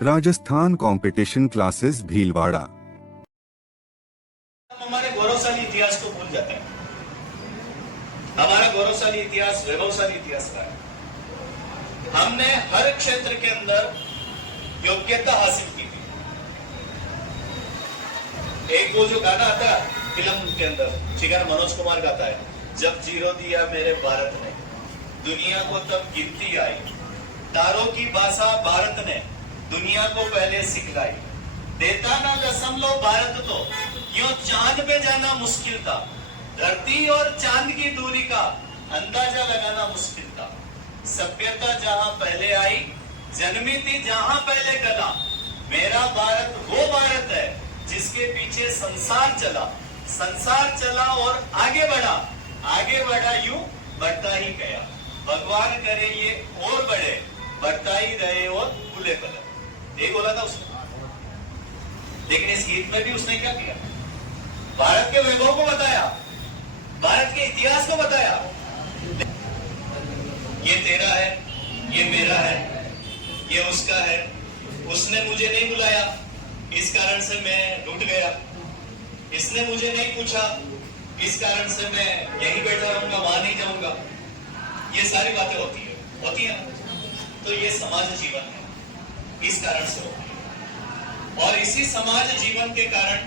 Rajasthan competition classes Bhilwara. हमारे गौरवशाली इतिहास को भूल जाते हैं। हमारा गौरवशाली इतिहास, वैभवशाली इतिहास रहा है। हमने हर क्षेत्र के अंदर योग्यता हासिल की थी। एक वो जो गाना आता है फिल्म के अंदर, ठीक है, मनोज कुमार गाता है, जब जीरो दिया मेरे भारत ने, दुनिया को तब गिनती आई, तारों की भाषा भारत ने दुनिया को पहले सिखलाई, देता ना दशमलव भारत तो यूं चांद पे जाना मुश्किल था, धरती और चांद की दूरी का अंदाजा लगाना मुश्किल था, सभ्यता जहां पहले आई, जन्मी थी जहां पहले कला, मेरा भारत वो भारत है जिसके पीछे संसार चला और आगे बढ़ा यूं बढ़ता ही गया, भगवान करे ये और बढ़े, बढ़ता ही रहे और खुले कदम। ये बोला था उसने। लेकिन इस गीत में भी उसने क्या किया? भारत के वैभव को बताया, भारत के इतिहास को बताया। ये तेरा है, ये मेरा है, ये उसका है, उसने मुझे नहीं बुलाया, इस कारण से मैं रूठ गया, इसने मुझे नहीं पूछा, इस कारण से मैं यहीं बैठा रहूंगा, वहां नहीं जाऊंगा। ये सारी बातें होती है। तो ये समाज जीवन है, इस कारण से होती है। और इसी समाज जीवन के कारण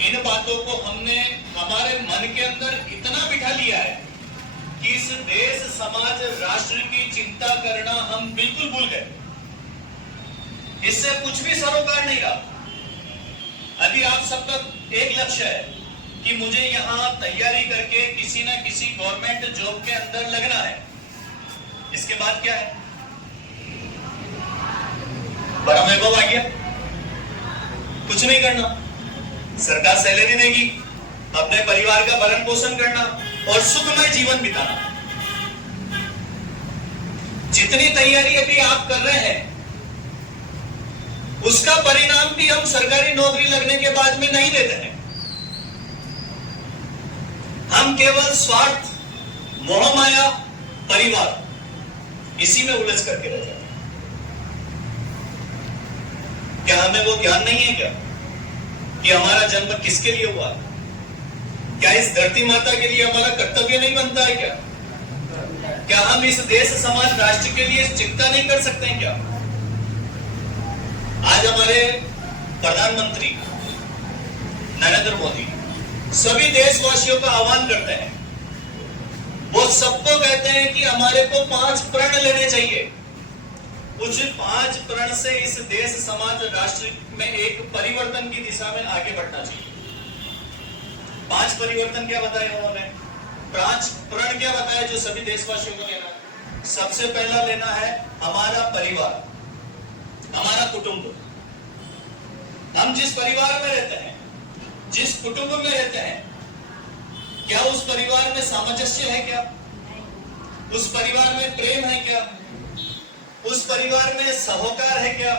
इन बातों को हमने हमारे मन के अंदर इतना बिठा लिया है कि इस देश, समाज, राष्ट्र की चिंता करना हम बिल्कुल भूल गए। इससे कुछ भी सरोकार नहीं रहा। अभी आप सबका एक लक्ष्य है कि मुझे यहां तैयारी करके किसी ना किसी गवर्नमेंट जॉब के अंदर लगना है। इसके बाद क्या है? बड़ा वैभव आ गया, कुछ नहीं करना, सरकार सैलरी देगी, अपने परिवार का भरण पोषण करना और सुखमय जीवन बिताना। जितनी तैयारी अभी आप कर रहे हैं उसका परिणाम भी हम सरकारी नौकरी लगने के बाद में नहीं देते हैं। हम केवल स्वार्थ, मोहमाया, परिवार, इसी में उलझ करके रह जाते हैं। क्या हमें वो ज्ञान नहीं है क्या कि हमारा जन्म किसके लिए हुआ? क्या इस धरती माता के लिए हमारा कर्तव्य नहीं बनता है क्या? क्या हम इस देश, समाज, राष्ट्र के लिए चिंता नहीं कर सकते हैं क्या? आज हमारे प्रधानमंत्री नरेंद्र मोदी सभी देशवासियों का आह्वान करते हैं, वो सबको कहते हैं कि हमारे को 5 प्रण लेने चाहिए। कुछ 5 प्रण से इस देश, समाज, राष्ट्र में एक परिवर्तन की दिशा में आगे बढ़ना चाहिए। 5 परिवर्तन क्या बताए उन्होंने? 5 प्रण क्या बताया जो सभी देशवासियों को लेना है? सबसे पहला लेना है हमारा परिवार, हमारा कुटुंब। हम जिस परिवार में रहते हैं, जिस कुटुंब में रहते हैं, क्या उस परिवार में सामंजस्य है क्या? उस परिवार में प्रेम है क्या? उस परिवार में सहोकार है क्या?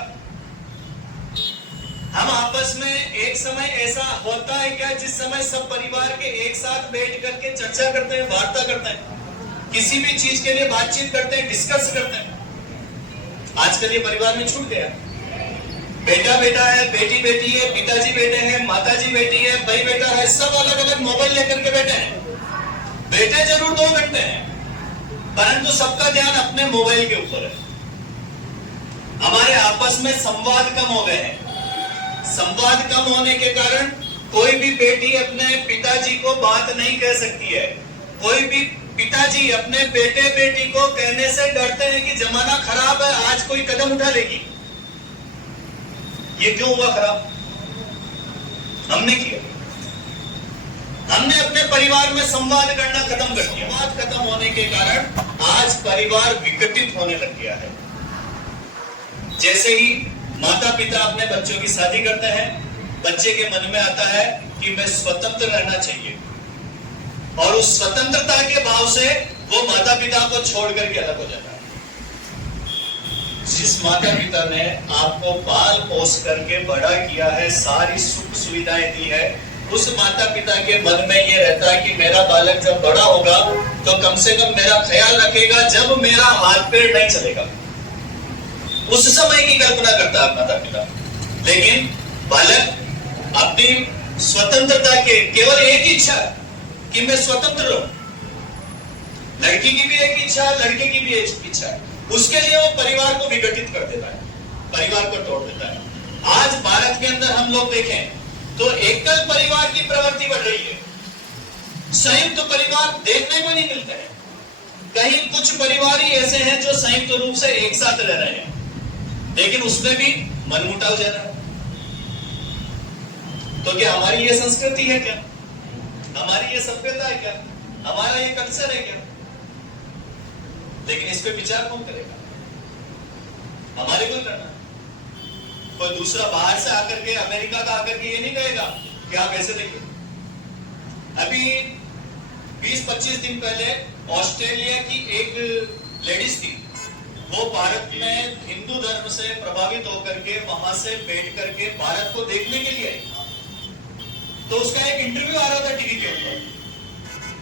हम आपस में एक समय ऐसा होता है क्या जिस समय सब परिवार के एक साथ बैठ करके चर्चा करते हैं, वार्ता करते हैं, किसी भी चीज के लिए बातचीत करते हैं, डिस्कस करते हैं? आजकल ये परिवार में छूट गया। बेटा बेटा है, बेटी बेटी है, पिताजी बेटे हैं, माताजी बेटी है, भाई बेटा है, सब अलग अलग मोबाइल लेकर के बैठे हैं। बेटे जरूर 2 घंटे हैं, परंतु सबका ध्यान अपने मोबाइल के ऊपर है। हमारे आपस में संवाद कम हो गए हैं। संवाद कम होने के कारण कोई भी बेटी अपने पिताजी को बात नहीं कह सकती है। कोई भी पिताजी अपने बेटे बेटी को कहने से डरते हैं कि जमाना खराब है, आज कोई कदम उठा लेगी। ये क्यों हुआ खराब? हमने किया। हमने अपने परिवार में संवाद करना खत्म कर दिया। संवाद खत्म होने के कारण आज परिवार विघटित होने लग गया है। जैसे ही माता पिता अपने बच्चों की शादी करते हैं, बच्चे के मन में आता है कि मैं स्वतंत्र रहना चाहिए, और उस स्वतंत्रता के भाव से वो माता पिता को छोड़ करके अलग हो जाता है। जिस माता पिता ने आपको पाल पोस करके बड़ा किया है, सारी सुख सुविधाएं दी है, उस माता पिता के मन में ये रहता है कि मेरा बालक जब बड़ा होगा तो कम से कम मेरा ख्याल रखेगा, जब मेरा हाथ पैर नहीं चलेगा। उस समय की कल्पना करता है माता पिता। लेकिन बालक अपनी स्वतंत्रता के केवल एक इच्छा कि मैं स्वतंत्र रहूं। लड़की की भी एक इच्छा, लड़के की भी एक इच्छा है। उसके लिए वो परिवार को विघटित कर देता है, परिवार को तोड़ देता है। आज भारत के अंदर हम लोग देखें तो एकल परिवार की प्रवृत्ति बढ़ रही है। संयुक्त परिवार देखने को नहीं मिलते हैं। कहीं कुछ परिवार ही ऐसे हैं जो संयुक्त रूप से एक साथ रह रहे हैं, लेकिन उसमें भी मनमुटाव ज्यादा है। तो क्या हमारी ये संस्कृति है क्या? हमारी ये सभ्यता है क्या? हमारा ये कल्चर है क्या? लेकिन इस पे विचार कौन करेगा? हमारे को करना। कोई दूसरा बाहर से आकर के, अमेरिका का आकर के ये नहीं कहेगा कि आप ऐसे देखिए। अभी 20-25 दिन पहले ऑस्ट्रेलिया की एक लेडीज थी, वो भारत में हिंदू धर्म से प्रभावित होकर के वहां से बैठ करके भारत को देखने के लिए आई। तो उसका एक इंटरव्यू आ रहा था टीवी के ऊपर।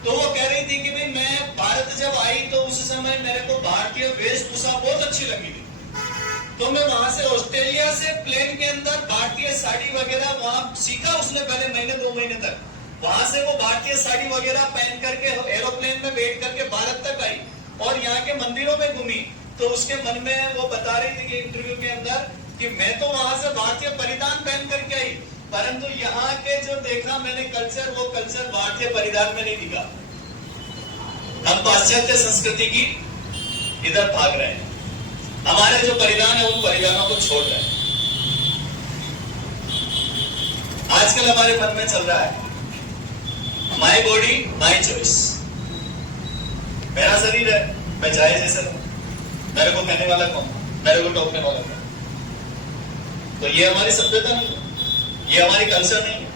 तो वो कह रही थी कि भाई मैं भारत जब आई तो उस समय मेरे को भारतीय वेशभूषा बहुत अच्छी लगी थी। तो मैं वहां से ऑस्ट्रेलिया से प्लेन के अंदर भारतीय साड़ी वगैरह वहां सीखा उसने पहले महीने 2 महीने तक। वहां से वो भारतीय साड़ी वगैरह पहन करके एरोप्लेन में बैठ करके भारत तक आई और यहाँ के मंदिरों में घूमी। तो उसके मन में वो बता रही थी कि इंटरव्यू के अंदर कि मैं तो वहां से भारतीय परिधान पहन करके आई, परंतु यहाँ के जो देखा मैंने कल्चर, वो कल्चर भारतीय परिधान में नहीं दिखा। हम पाश्चात्य संस्कृति की इधर भाग रहे हैं। हमारे जो परिधान है उन परिधानों को छोड़ रहे हैं। आजकल हमारे मन में चल रहा है माई बॉडी माई चॉइस। मेरा शरीर है, मैं चाहे जैसे रहूं। मेरे को कहने वाला कौन? मेरे को टोकने वाला कौन? तो ये हमारी सभ्यता नहीं है, ये हमारी कल्चर नहीं है।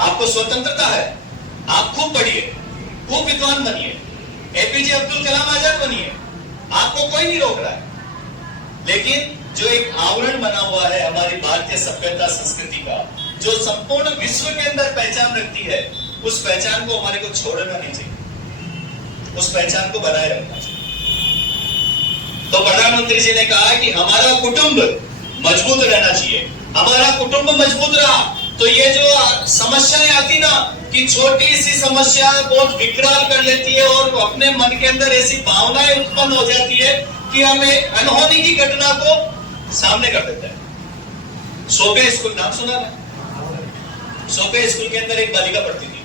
आपको स्वतंत्रता है, आप खूब पढ़िए, खूब विद्वान बनिए, एपीजे अब्दुल कलाम आजाद बनिए, आपको कोई नहीं रोक रहा है। लेकिन जो एक आवरण बना हुआ है हमारी भारतीय सभ्यता संस्कृति का, जो संपूर्ण विश्व के अंदर पहचान रखती है, उस पहचान को हमारे को छोड़ना नहीं चाहिए, उस पहचान को बनाए रखना चाहिए। तो प्रधानमंत्री जी ने कहा कि हमारा कुटुंब मजबूत रहना चाहिए। हमारा कुटुंब मजबूत रहा तो ये जो समस्याएं आती ना कि छोटी सी समस्या बहुत विकराल कर लेती है और अपने मन के अंदर ऐसी भावनाएं उत्पन्न हो जाती है कि हमें अनहोनी की घटना को सामने कर देता है। सोपे स्कूल नाम सुना ना? सोपे स्कूल के अंदर एक बालिका पढ़ती थी।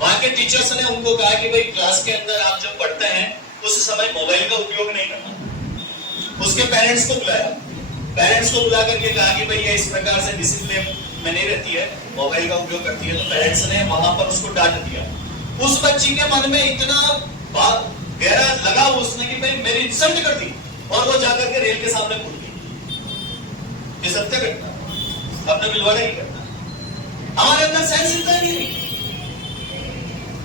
वहां के टीचर्स ने उनको कहा कि भाई क्लास के अंदर आप जब पढ़ते हैं उस समय मोबाइल का उपयोग नहीं करना। उसके पेरेंट्स को बुलाया, पेरेंट्स को बुला करके कहा कि भाई ये इस प्रकार से डिसिप्लिन में नहीं रहती है, मोबाइल का उपयोग करती है। तो पेरेंट्स ने वहां पर उसको डांट दिया। उस बच्ची के मन में इतना गहरा लगा उसने कि भाई मेरी इंसल्ट कर दी और वो जाकर के रेल के सामने कूद गई। ये सत्य घटना, अपने बिलवाड़ा ही करना। हमारे अंदर सहनशीलता नहीं रही।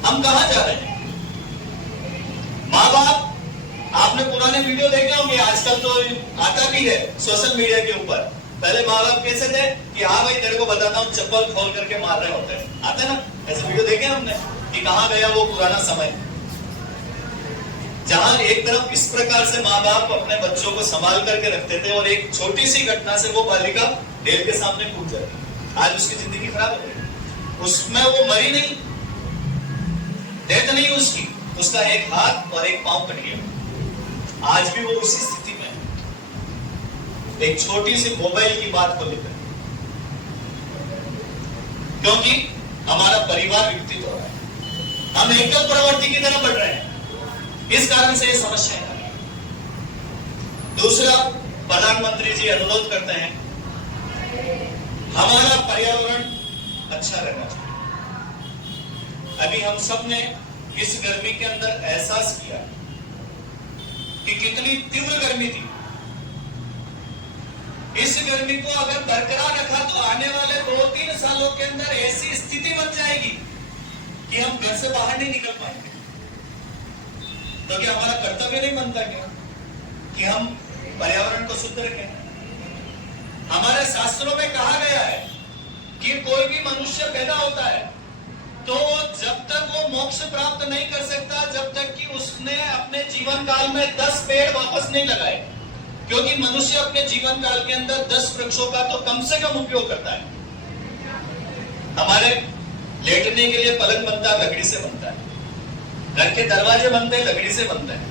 हम कहां जा रहे हैं? माँ बाप, आपने पुराने वीडियो देखे होंगे, आजकल तो आता भी है सोशल मीडिया के ऊपर। पहले माँ बाप कैसे थे कि हाँ भाई तेरे को बताता हूँ, चप्पल खोल करके मार रहे होते हैं, आते ना ऐसे वीडियो देखे हमने कि कहां गया वो पुराना समय, जहां एक तरफ इस प्रकार से माँ बाप अपने बच्चों को संभाल करके रखते थे और एक छोटी सी घटना से वो बालिका रेल के सामने कूद जाती। आज उसकी जिंदगी खराब हो गई। उसमें वो मरी नहीं, डेथ नहीं उसकी, उसका एक हाथ और एक पांव कट गया। आज भी वो उसी स्थिति में है, एक छोटी सी मोबाइल की बात को लेकर, क्योंकि हमारा परिवार विकसित हो रहा है, हम एकल प्रवृत्ति की तरफ बढ़ रहे हैं। इस कारण से ये समस्या है। दूसरा, प्रधानमंत्री जी अनुरोध करते हैं हमारा पर्यावरण अच्छा रहना चाहिए। अभी हम सब ने इस गर्मी के अंदर एहसास किया कि कितनी तीव्र गर्मी थी। इस गर्मी को अगर बरकरार रखा तो आने वाले 2-3 सालों के अंदर ऐसी स्थिति बन जाएगी कि हम घर से बाहर नहीं निकल पाएंगे। तो क्या हमारा कर्तव्य नहीं बनता क्या कि हम पर्यावरण को शुद्ध रखें? हमारे शास्त्रों में कहा गया है कि कोई भी मनुष्य पैदा होता है तो जब तक वो मोक्ष प्राप्त नहीं कर सकता जब तक कि उसने अपने जीवन काल में 10 पेड़ वापस नहीं लगाए। क्योंकि मनुष्य अपने जीवन काल के अंदर 10 वृक्षों का तो कम से कम उपयोग करता है। हमारे लेटने के लिए पलंग बनता है, लकड़ी से बनता है। घर के दरवाजे बनते हैं, लकड़ी से बनते हैं।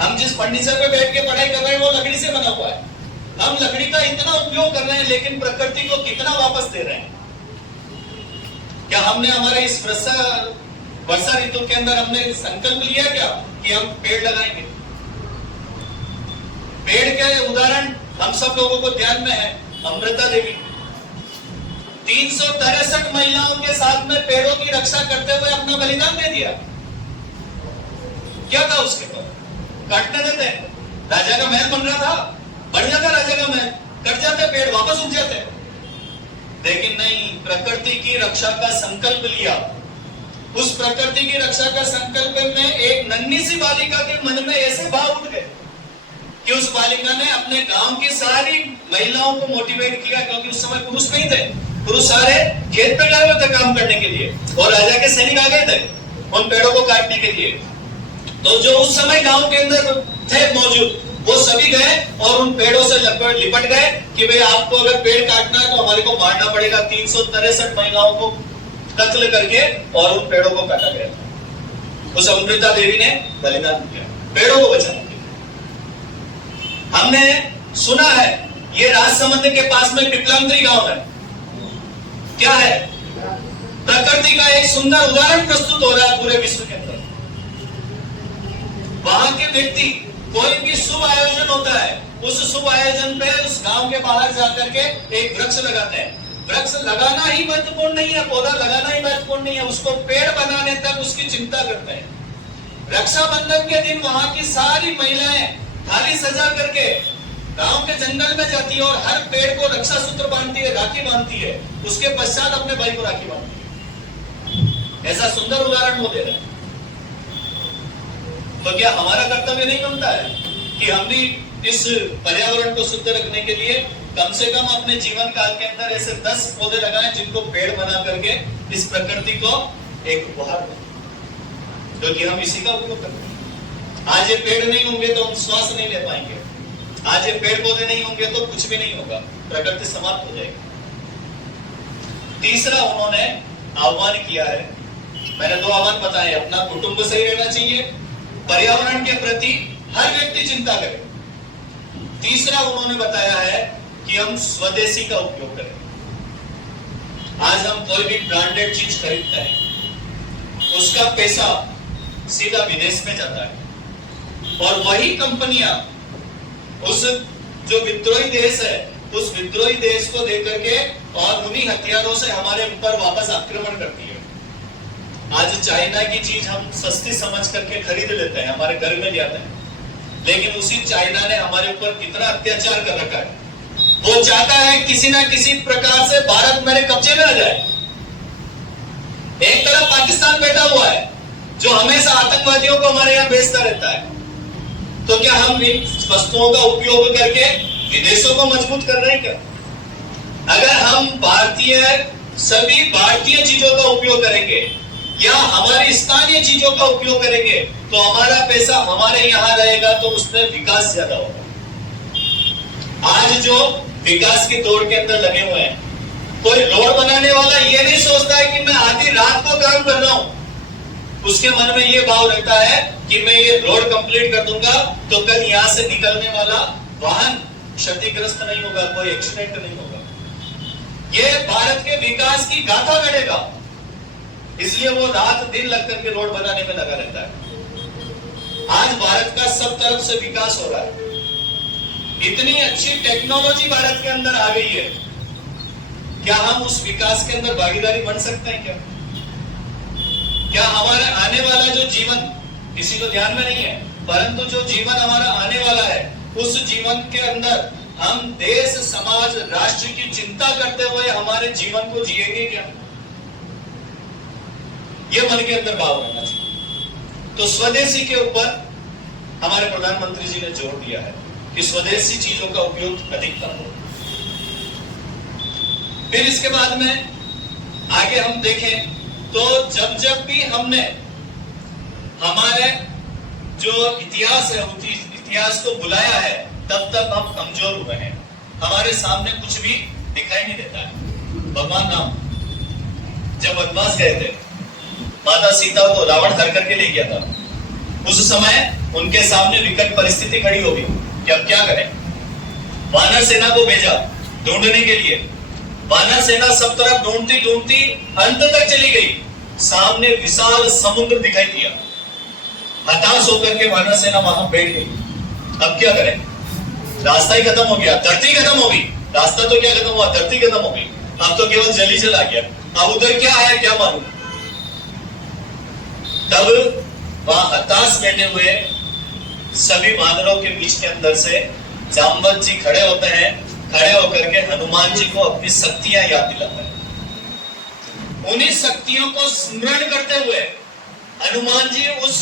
हम जिस फर्नीचर पे बैठ के पढ़ाई कर रहे हैं वो लकड़ी से बना हुआ है। हम लकड़ी का इतना उपयोग कर रहे हैं, लेकिन प्रकृति को कितना वापस दे रहे हैं? क्या हमने हमारे इस वर्षा ऋतु के अंदर हमने संकल्प लिया क्या कि हम पेड़ लगाएंगे? पेड़ के उदाहरण हम सब लोगों को ध्यान में है। अमृता देवी 363 महिलाओं के साथ में पेड़ों की रक्षा करते हुए अपना बलिदान दे दिया। क्या था उसके पास? काटने देते, राजा का महल बन रहा था, बढ़ जाता राजा का महल, कट जाते पेड़, वापस उग जाते। लेकिन नहीं, प्रकृति की रक्षा का संकल्प लिया। उस प्रकृति की रक्षा का संकल्प में एक नन्ही सी बालिका के मन में ऐसे भाव उठ गए कि उस बालिका ने अपने गांव की सारी महिलाओं को मोटिवेट किया, क्योंकि उस समय पुरुष नहीं थे। पुरुष सारे खेत पे गए हुए थे काम करने के लिए, और राजा के सैनिक आ गए थे उन पेड़ों को काटने के लिए। तो जो उस समय गांव के अंदर थे मौजूद, वो सभी गए और उन पेड़ों से लिपट गए कि भाई आपको अगर पेड़ काटना है तो हमारे को मारना पड़ेगा। 363 महिलाओं को कत्ल करके और उन पेड़ों को काटा गया। उस अमृता देवी ने बलिदान दिया पेड़ों को बचाने के लिए। हमने सुना है ये राजसमंद के पास में पिपलांतरी गांव है। क्या है? प्रकृति का एक सुंदर उदाहरण प्रस्तुत हो रहा है पूरे विश्व के अंदर। वहां के व्यक्ति कोई भी शुभ आयोजन होता है, उस शुभ आयोजन पे उस गांव के बाहर जाकर के एक वृक्ष लगाते हैं। वृक्ष लगाना ही महत्वपूर्ण नहीं है, पौधा लगाना ही महत्वपूर्ण नहीं है, उसको पेड़ बनाने तक उसकी चिंता करते हैं। रक्षाबंधन के दिन वहां की सारी महिलाएं थाली सजा करके गांव के जंगल में जाती है और हर पेड़ को रक्षा सूत्र बांधती है, राखी बांधती है। उसके पश्चात अपने भाई को राखी बांधती है। ऐसा सुंदर उदाहरण वो दे रहे हैं। तो क्या हमारा कर्तव्य नहीं बनता है कि हम भी इस पर्यावरण को शुद्ध रखने के लिए कम से कम अपने जीवन काल के अंदर ऐसे 10 पौधे लगाएं जिनको पेड़ बना करके इस प्रकृति को एक उपहार दें, क्योंकि हम इसी का उपयोग करते हैं। आज ये पेड़ नहीं होंगे तो हम श्वास नहीं ले पाएंगे। आज ये पेड़ पौधे नहीं होंगे तो कुछ भी नहीं होगा, प्रकृति समाप्त हो जाएगी। तीसरा उन्होंने आह्वान किया है, मैंने 2 आह्वान बताए। अपना कुटुंब सही रहना चाहिए, पर्यावरण के प्रति हर व्यक्ति चिंता करे। तीसरा उन्होंने बताया है कि हम स्वदेशी का उपयोग करें। आज हम कोई भी ब्रांडेड चीज खरीदते हैं, उसका पैसा सीधा विदेश में जाता है और वही कंपनियां उस जो विद्रोही देश है, उस विद्रोही देश को देकर के और उन्हीं हथियारों से हमारे ऊपर वापस आक्रमण करती है। आज चाइना की चीज हम सस्ती समझ करके खरीद लेते हैं, हमारे घर में ले आते हैं, लेकिन उसी चाइना ने हमारे ऊपर कितना अत्याचार कर रखा है। वो चाहता है किसी ना किसी प्रकार से भारत मेरे कब्जे में आ जाए। एक तरफ पाकिस्तान बैठा हुआ है जो हमेशा आतंकवादियों को हमारे यहाँ भेजता रहता है। तो क्या हम इन वस्तुओं का उपयोग करके विदेशों को मजबूत कर रहे हैं क्या? अगर हम सभी भारतीय चीजों का उपयोग करेंगे या हमारी स्थानीय चीजों का उपयोग करेंगे तो हमारा पैसा हमारे यहाँ रहेगा, तो उसमें विकास ज्यादा होगा। आज जो विकास की दौड़ के अंदर लगे हुए हैं, कोई रोड बनाने वाला ये नहीं सोचता है कि मैं आधी रात को काम कर रहा हूं। उसके मन में ये भाव रहता है कि मैं ये रोड कंप्लीट कर दूंगा तो कल यहां से निकलने वाला वाहन क्षतिग्रस्त नहीं होगा, कोई एक्सीडेंट नहीं होगा। ये भारत के विकास की गाथा गढ़ेगा, इसलिए वो रात दिन लग करके रोड बनाने में लगा रहता है। आज भारत का सब तरफ से विकास हो रहा है, इतनी अच्छी टेक्नोलॉजी भारत के अंदर आ गई है। क्या हम उस विकास के अंदर भागीदारी बन सकते हैं क्या? क्या हमारा आने वाला जो जीवन, किसी को ध्यान में नहीं है, परंतु जो जीवन हमारा आने वाला है, उस जीवन के अंदर हम देश, समाज, राष्ट्र की चिंता करते हुए हमारे जीवन को जिएंगे क्या? ये मन के अंदर भाव रहना चाहिए। तो स्वदेशी के ऊपर हमारे प्रधानमंत्री जी ने जोर दिया है कि स्वदेशी चीजों का उपयोग अधिकतम हो। फिर इसके बाद में आगे हम देखें तो जब भी हमने हमारे जो इतिहास है, इतिहास को बुलाया है, तब तक हम कमजोर हुए हैं, हमारे सामने कुछ भी दिखाई नहीं देता है। भगवान राम जब वनवास गए थे, माता सीता को रावण हर करके ले गया था, उस समय उनके सामने विकट परिस्थिति खड़ी हो गई कि अब क्या करें। वानर सेना को भेजा ढूंढने के लिए। वानर सेना सब तरफ ढूंढती ढूंढती अंत तक चली गई, सामने विशाल समुद्र दिखाई दिया। हताश होकर के वानर सेना वहां बैठ गई। अब क्या करें, रास्ता ही खत्म हो गया, धरती खत्म हो गई। रास्ता तो क्या खत्म हुआ, धरती खत्म हो गई। अब तो केवल जल ही जल आ गया, अब उधर क्या आया क्या मालूम। तब वहां हताश बैठे हुए सभी वानरों के बीच के अंदर से जामवंत जी खड़े होते हैं। खड़े होकर के हनुमान जी को अपनी शक्तियां याद दिलाते हैं। उन्हीं शक्तियों को स्मरण करते हुए हनुमान जी उस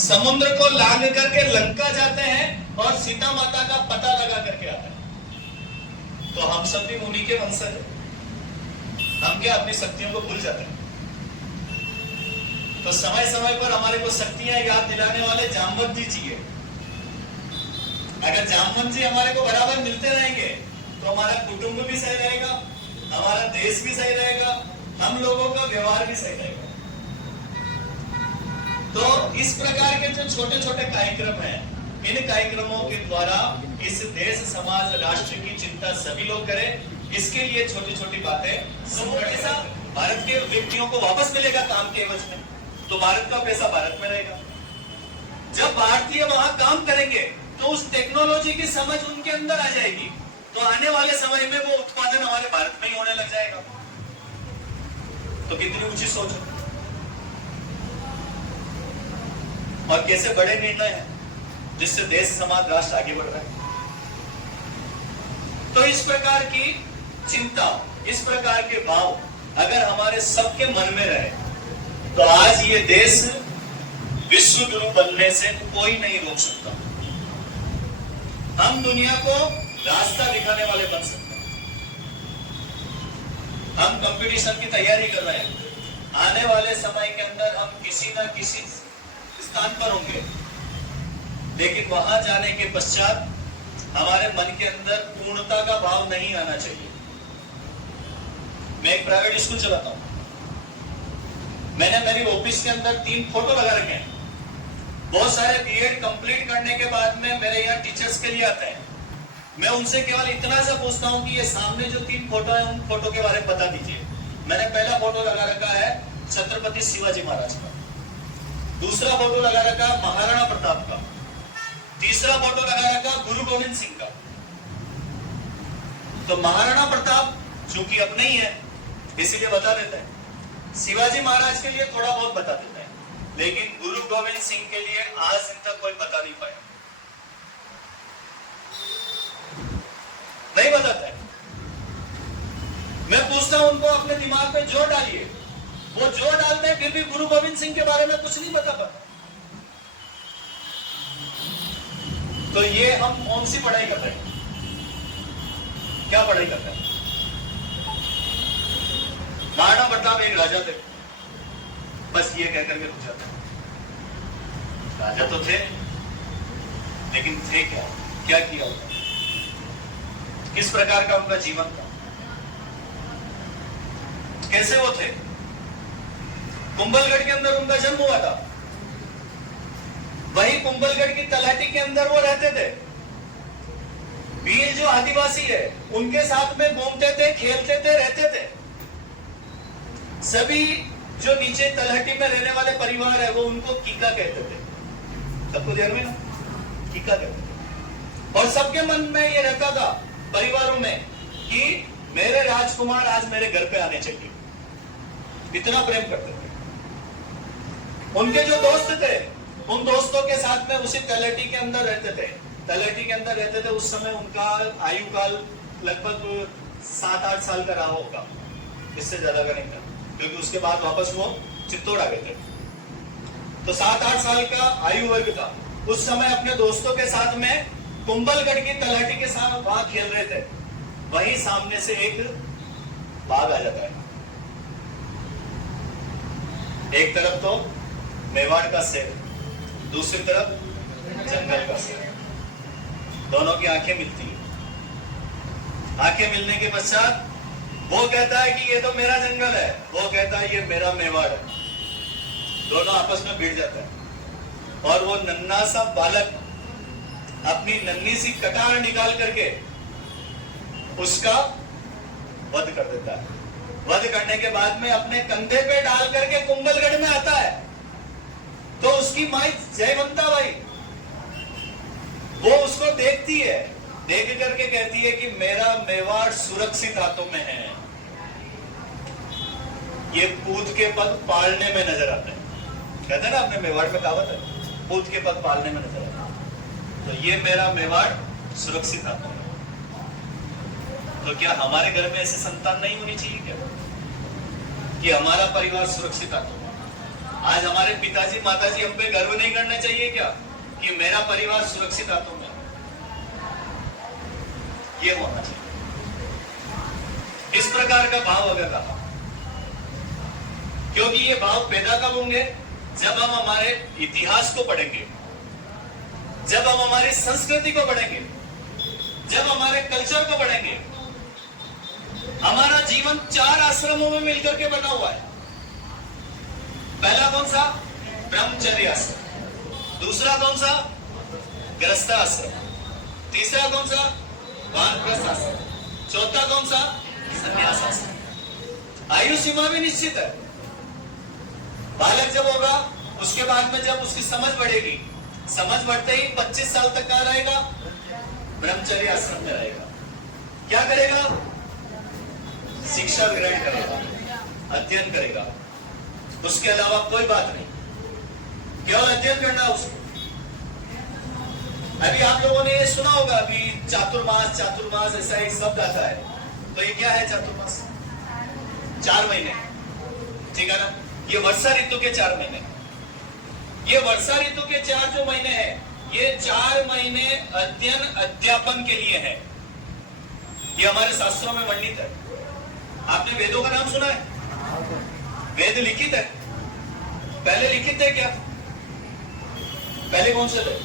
समुद्र को लांघ करके लंका जाते हैं और सीता माता का पता लगा करके आते हैं। तो हम सब भी उन्हीं के वंशज हैं। हम क्या अपनी शक्तियों को भूल जाते हैं? तो समय समय पर हमारे को शक्तियां याद दिलाने वाले जामवंत जी चाहिए। अगर जामवंत जी हमारे को बराबर मिलते रहेंगे तो हमारा कुटुंब भी सही रहेगा, हमारा देश भी सही रहेगा, हम लोगों का व्यवहार भी सही रहेगा। तो इस प्रकार के जो छोटे छोटे कार्यक्रम हैं, इन कार्यक्रमों के द्वारा इस देश समाज राष्ट्र की चिंता सभी लोग करें। इसके लिए छोटी छोटी बातें समूह पैसा भारत के व्यक्तियों को वापस मिलेगा काम के एवज में, तो भारत का पैसा भारत में रहेगा। जब भारतीय वहां काम करेंगे तो उस टेक्नोलॉजी की समझ उनके अंदर आ जाएगी, तो आने वाले समय में वो उत्पादन हमारे भारत में ही होने लग जाएगा। तो कितनी ऊंची सोच है और कैसे बड़े निर्णय हैं जिससे देश समाज राष्ट्र आगे बढ़ रहा है। तो इस प्रकार की चिंता, इस प्रकार के भाव अगर हमारे सबके मन में रहे तो आज ये देश विश्व गुरु बनने से कोई नहीं रोक सकता। हम दुनिया को रास्ता दिखाने वाले बन सकते हैं। हम कंपटीशन की तैयारी कर रहे हैं। आने वाले समय के अंदर हम किसी न किसी स्थान पर होंगे, लेकिन वहां जाने के पश्चात हमारे मन के अंदर पूर्णता का भाव नहीं आना चाहिए। मैं एक प्राइवेट स्कूल चलाता हूं। मैंने मेरी ऑफिस के अंदर 3 फोटो लगा रखे हैं। बहुत सारे बीएड कंप्लीट करने के बाद में मेरे यहाँ टीचर्स के लिए आते हैं। मैं उनसे केवल इतना सा पूछता हूँ कि ये सामने जो 3 फोटो है उन फोटो के बारे में बता दीजिए। मैंने पहला फोटो लगा रखा है छत्रपति शिवाजी महाराज का, दूसरा फोटो लगा रखा है महाराणा प्रताप का, तीसरा फोटो लगा रखा गुरु गोविंद सिंह का। तो महाराणा प्रताप चूंकि अपने ही है इसीलिए बता देते हैं, शिवाजी महाराज के लिए थोड़ा बहुत बता देते हैं, लेकिन गुरु गोविंद सिंह के लिए आज दिन तक कोई बता नहीं पाया, नहीं बताता है। मैं पूछता हूं उनको अपने दिमाग में जोर डालिए, वो जोर डालते हैं फिर भी गुरु गोविंद सिंह के बारे में कुछ नहीं बता पाते। तो ये हम कौन सी पढ़ाई कर रहे हैं, क्या पढ़ाई कर रहे हैं? महाराणा प्रताप एक राजा थे, बस ये कहकर के रुक जाते हैं। राजा तो थे, लेकिन थे क्या, क्या किया उन्होंने, किस प्रकार का उनका जीवन था, कैसे वो थे? कुंभलगढ़ के अंदर उनका जन्म हुआ था, वही कुंभलगढ़ की तलहटी के अंदर वो रहते थे। भील जो आदिवासी है उनके साथ में घूमते थे, खेलते थे, रहते थे। सभी जो नीचे तलहटी में रहने वाले परिवार है वो उनको कीका कहते थे। सबको ध्यान में ना, कीका कहते थे। और सबके मन में ये रहता था परिवारों में कि मेरे राजकुमार आज मेरे घर पे आने चाहिए, इतना प्रेम करते थे। उनके जो दोस्त थे उन दोस्तों के साथ में उसी तलहटी के अंदर रहते थे। तलहटी के अंदर रहते थे, उस समय उनका आयु काल लगभग 7-8 साल का रहा होगा, इससे ज्यादा का नहीं था, क्योंकि उसके बाद वापस वो चित्तौड़ आ गए थे। तो 7-8 साल का आयु वर्ग था। उस समय अपने दोस्तों के साथ में कुंभलगढ़ की तलहटी के साथ वहां खेल रहे थे। वहीं सामने से एक बाघ आ जाता है। एक तरफ तो मेवाड़ का शेर, दूसरी तरफ जंगल का शेर। दोनों की आंखें मिलती है। आंखें मिलने के पश्चात वो कहता है कि ये तो मेरा जंगल है, वो कहता है ये मेरा मेवाड़ है। दोनों आपस में भिड़ जाता है और वो नन्हा सा बालक अपनी नन्ही सी कटार निकाल करके उसका वध कर देता है। वध करने के बाद में अपने कंधे पे डाल करके कुंभलगढ़ में आता है। तो उसकी माई जयवंता बाई वो उसको देखती है, देख करके कहती है कि मेरा मेवाड़ सुरक्षित हाथों में है। ये पूत के पग पालने में नजर आता है। कहते हैं ना अपने मेवाड़ में कहावत है, पूत के पग पालने में नजर आता है। तो ये मेरा मेवाड़ सुरक्षित हाथों में। तो क्या हमारे घर में ऐसे संतान नहीं होनी चाहिए क्या, कि हमारा परिवार सुरक्षित हाथों में? आज हमारे पिताजी माताजी हम पे गर्व नहीं करना चाहिए क्या कि मेरा परिवार सुरक्षित हाथों में? ये होना चाहिए। इस प्रकार का भाव अगर रहा, क्योंकि ये भाव पैदा कब होंगे? जब हम हमारे इतिहास को पढ़ेंगे, जब हम हमारी संस्कृति को पढ़ेंगे, जब हमारे कल्चर को पढ़ेंगे। हमारा जीवन 4 आश्रमों में मिलकर के बना हुआ है। पहला कौन सा? ब्रह्मचर्य आश्रम। दूसरा कौन सा? गृहस्थ आश्रम। तीसरा कौन सा? वानप्रस्थ आश्रम। चौथा कौन सा? संन्यास आश्रम। आयु सीमा भी निश्चित है। बालक जब होगा उसके बाद में जब उसकी समझ बढ़ेगी, समझ बढ़ते ही 25 साल तक कहां रहेगा? ब्रह्मचर्य आश्रम में रहेगा। क्या करेगा? शिक्षा ग्रहण करेगा, अध्ययन करेगा। उसके अलावा कोई बात नहीं, केवल अध्ययन करना उसको। अभी आप लोगों ने ये सुना होगा, अभी चातुर्मास चातुर्मास ऐसा एक शब्द आता है। तो ये क्या है चातुर्मास? 4 महीने, ठीक है ना? ये वर्षा ऋतु के 4 महीने। ये वर्षा ऋतु के 4 जो महीने हैं, ये 4 महीने अध्ययन अध्यापन के लिए है। ये हमारे शास्त्रों में वर्णित है। आपने वेदों का नाम सुना है? वेद लिखित है। पहले लिखित थे क्या? पहले कौन से थे?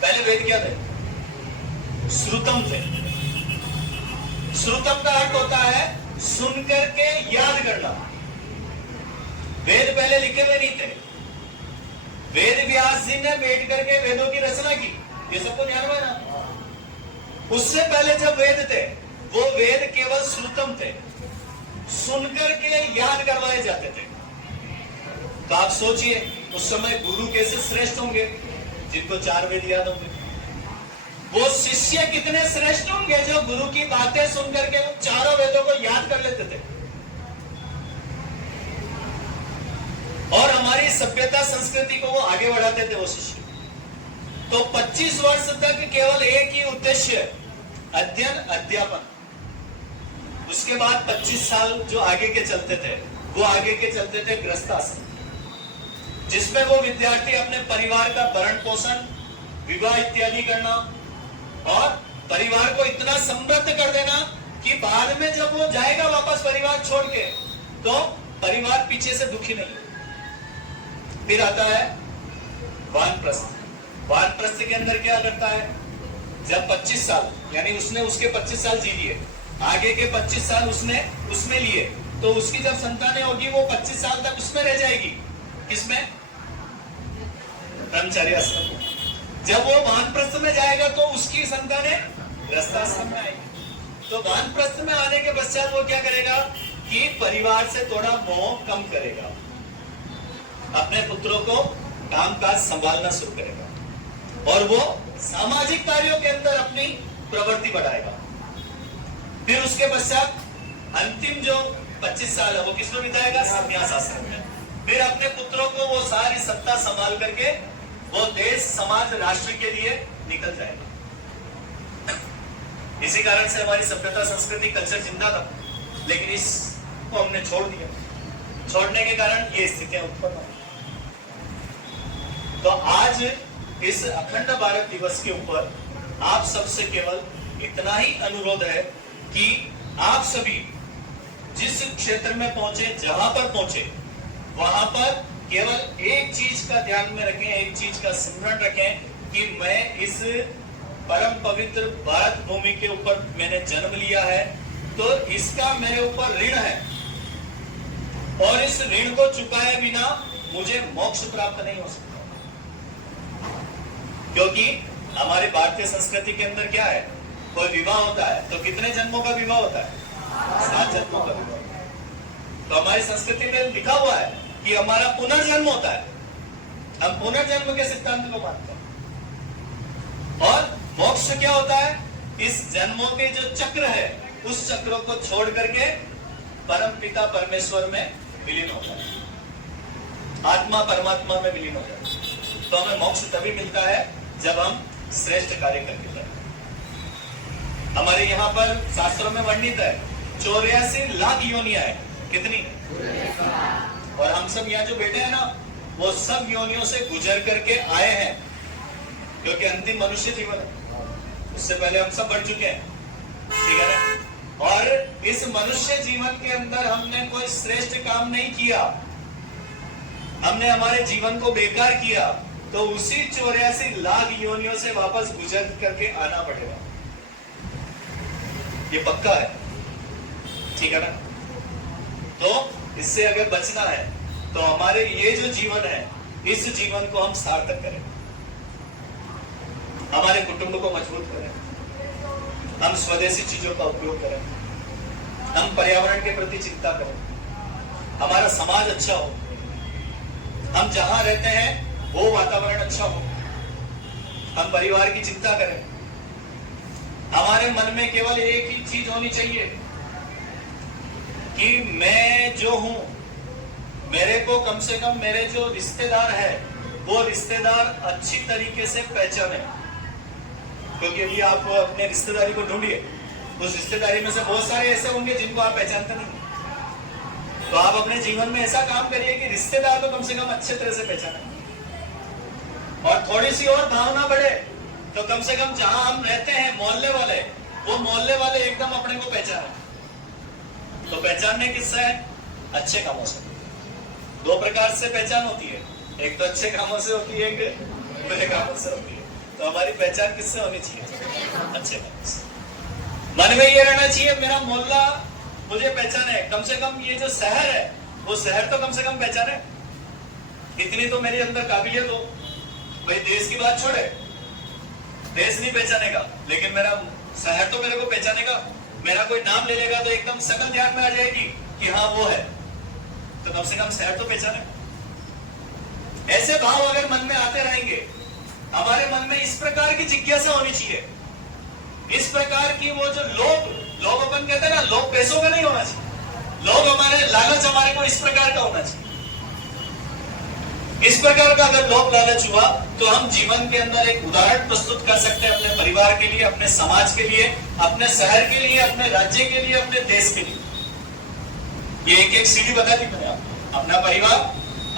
पहले वेद क्या थे? श्रुतम थे। श्रुतम का अर्थ होता है सुनकर के याद करना। वेद पहले लिखे हुए नहीं थे। वेद व्यास जी ने बैठ करके वेदों की रचना की, ये सबको ध्यान में ना। उससे पहले जब वेद थे, वो वेद केवल श्रुतम थे, सुनकर के याद करवाए जाते थे। तो आप सोचिए उस समय गुरु कैसे श्रेष्ठ होंगे, जिनको 4 वेद याद होंगे। वो शिष्य कितने श्रेष्ठ होंगे जो गुरु की बातें सुनकर के चारों वेदों को याद कर लेते थे। और हमारी सभ्यता संस्कृति को वो आगे बढ़ाते थे वो शिष्य। तो 25 वर्ष तक केवल एक ही उद्देश्य, अध्ययन अध्यापन। उसके बाद 25 साल जो आगे के चलते थे, वो आगे के चलते थे गृहस्थ आश्रम, जिसमें वो विद्यार्थी अपने परिवार का भरण पोषण, विवाह इत्यादि करना और परिवार को इतना समृद्ध कर देना कि बाद में जब वो जाएगा वापस परिवार छोड़ के, तो परिवार पीछे से दुखी नहीं। फिर आता है वानप्रस्थ। वानप्रस्थ के अंदर क्या करता है? जब 25 साल यानी उसने उसके 25 साल जी लिए, आगे के 25 साल उसने उसमें लिए, तो उसकी जब संतानें होगी वो 25 साल तक उसमें रह जाएगी। किसमें? ब्रह्मचर्य आश्रम। जब वो वानप्रस्थ में जाएगा तो उसकी संतानें गृहस्थ आश्रम में आएगी। तो वानप्रस्थ में आने के पश्चात वो क्या करेगा कि परिवार से थोड़ा मोह कम करेगा, अपने पुत्रों को कामकाज संभालना शुरू करेगा और वो सामाजिक कार्यों के अंदर अपनी प्रवृत्ति बढ़ाएगा। फिर उसके पश्चात अंतिम जो 25 साल है वो किसमें बिताएगा? संन्यास आश्रम में। फिर अपने पुत्रों को वो सारी सत्ता संभाल करके वो देश समाज राष्ट्र के लिए निकल जाएगा। इसी कारण से हमारी सभ्यता संस्कृति कल्चर जिंदा था, लेकिन इसको हमने छोड़ दिया। छोड़ने के कारण ये स्थितियां उत्पन्न हुई। तो आज इस अखंड भारत दिवस के ऊपर आप सबसे केवल इतना ही अनुरोध है कि आप सभी जिस क्षेत्र में पहुंचे, जहां पर पहुंचे, वहां पर केवल एक चीज का ध्यान में रखें, एक चीज का स्मरण रखें कि मैं इस परम पवित्र भारत भूमि के ऊपर मैंने जन्म लिया है, तो इसका मेरे ऊपर ऋण है और इस ऋण को चुकाए बिना मुझे मोक्ष प्राप्त नहीं हो सकता। क्योंकि हमारे भारतीय संस्कृति के अंदर क्या है, कोई विवाह होता है तो कितने जन्मों का विवाह होता है? 7 जन्मों का विवाह। तो हमारी संस्कृति में लिखा हुआ है कि हमारा पुनर्जन्म होता है, हम पुनर्जन्म के सिद्धांत को मानते हैं। और मोक्ष क्या होता है? इस जन्मों के जो चक्र है उस चक्रों को छोड़ करके परम पिता परमेश्वर में विलीन होता है, आत्मा परमात्मा में विलीन हो जाता है। तो हमें मोक्ष तभी मिलता है जब हम श्रेष्ठ कार्य करके जाए। हमारे यहाँ पर शास्त्रों में वर्णित है 84 लाख योनियां है। कितनी? और हम सब यहाँ जो बैठे हैं ना, वो सब योनियों से गुजर करके आए हैं, क्योंकि अंतिम मनुष्य जीवन है, उससे पहले हम सब बढ़ चुके हैं, ठीक है ना। और इस मनुष्य जीवन के अंदर हमने कोई श्रेष्ठ काम नहीं किया, हमने हमारे जीवन को बेकार किया, तो उसी 84 लाख योनियों से वापस गुजर करके आना पड़ेगा। ये पक्का है, ठीक है ना। तो इससे अगर बचना है तो हमारे ये जो जीवन है, इस जीवन को हम सार्थक करें, हमारे कुटुंब को मजबूत करें, हम स्वदेशी चीजों का उपयोग करें, हम पर्यावरण के प्रति चिंता करें, हमारा समाज अच्छा हो, हम जहां रहते हैं वो वातावरण अच्छा हो, हम परिवार की चिंता करें। हमारे मन में केवल एक ही चीज होनी चाहिए कि मैं जो हूं, मेरे को कम से कम मेरे जो रिश्तेदार है वो रिश्तेदार अच्छी तरीके से पहचाने। क्योंकि अभी आप अपने रिश्तेदारी को ढूंढिए, उस रिश्तेदारी में से बहुत सारे ऐसे होंगे जिनको आप पहचानते नहीं। तो आप अपने जीवन में ऐसा काम करिए कि रिश्तेदार को कम से कम अच्छे तरह से पहचाने। और थोड़ी सी और भावना बढ़े तो कम से कम जहां हम रहते हैं मोहल्ले वाले, वो मोहल्ले वाले एकदम अपने को पहचाने। तो पहचानने किससे है? अच्छे कामों से। 2 प्रकार से पहचान होती है, एक तो अच्छे कामों से होती है, एक बुरे कामों से होती है। तो हमारी पहचान किससे होनी चाहिए? अच्छे कामों से। मन में ये रहना चाहिए मेरा मोहल्ला मुझे पहचाने, कम से कम ये जो शहर है वो शहर तो कम से कम पहचाने, इतनी तो मेरे अंदर काबिलियत हो। भाई देश की बात छोड़े, देश नहीं पहचानेगा, लेकिन मेरा शहर तो मेरे को पहचानेगा। मेरा कोई नाम ले लेगा तो एकदम शकल ध्यान में आ जाएगी कि हाँ वो है, तो कम से कम शहर तो पहचाने। ऐसे भाव अगर मन में आते रहेंगे, हमारे मन में इस प्रकार की जिज्ञासा होनी चाहिए, इस प्रकार की वो जो लोग अपन कहते हैं ना, लोग पैसों का नहीं होना चाहिए, लोग हमारे लालच हमारे को इस प्रकार का होना चाहिए। इस प्रकार का अगर लोभ लालच हुआ तो हम जीवन के अंदर एक उदाहरण प्रस्तुत कर सकते हैं अपने परिवार के लिए, अपने समाज के लिए, अपने शहर के लिए, अपने राज्य के लिए, अपने देश के लिए। ये एक सीढ़ी बता दी मैंने आपको, अपना परिवार,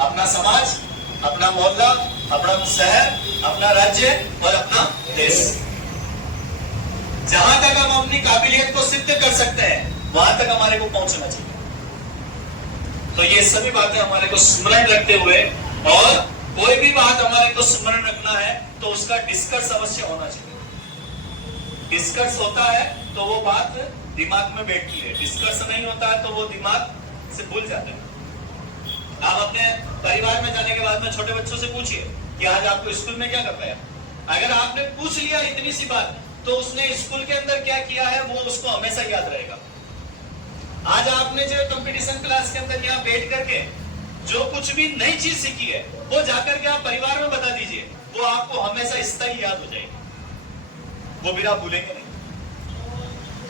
अपना समाज, अपना मोहल्ला, अपना शहर, अपना राज्य और अपना देश। जहां तक हम अपनी काबिलियत को सिद्ध कर सकते हैं वहां तक हमारे को पहुंचना चाहिए। तो ये सभी बातें हमारे को स्मरण रखते हुए, और कोई भी बात हमारे को स्मरण रखना है तो उसका डिस्कस अवश्य होना चाहिए। डिस्कस होता है तो वो बात दिमाग में बैठती है, डिस्कस नहीं होता है तो वो दिमाग से भूल जाते हैं। आप अपने परिवार में जाने के बाद में छोटे बच्चों से पूछिए कि आज आपको स्कूल में क्या कर पाया। अगर आपने पूछ लिया इतनी सी बात, तो उसने स्कूल के अंदर क्या किया है वो उसको हमेशा याद रहेगा। आज आपने जो कंपटीशन क्लास के अंदर यहाँ बैठ करके जो कुछ भी नई चीज सीखी है वो जाकर के आप परिवार में बता दीजिए, वो आपको हमेशा स्थायी याद हो जाएगी, वो भी आप भूलेंगे नहीं।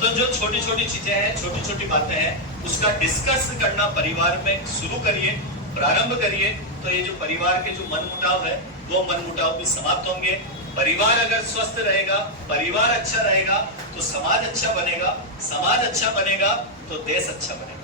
तो जो छोटी छोटी चीजें हैं, छोटी छोटी बातें हैं, उसका डिस्कस करना परिवार में शुरू करिए, प्रारंभ करिए। तो ये जो परिवार के जो मनमुटाव है वो मनमुटाव भी समाप्त होंगे। परिवार अगर स्वस्थ रहेगा, परिवार अच्छा रहेगा तो समाज अच्छा बनेगा, समाज अच्छा बनेगा तो देश अच्छा बनेगा।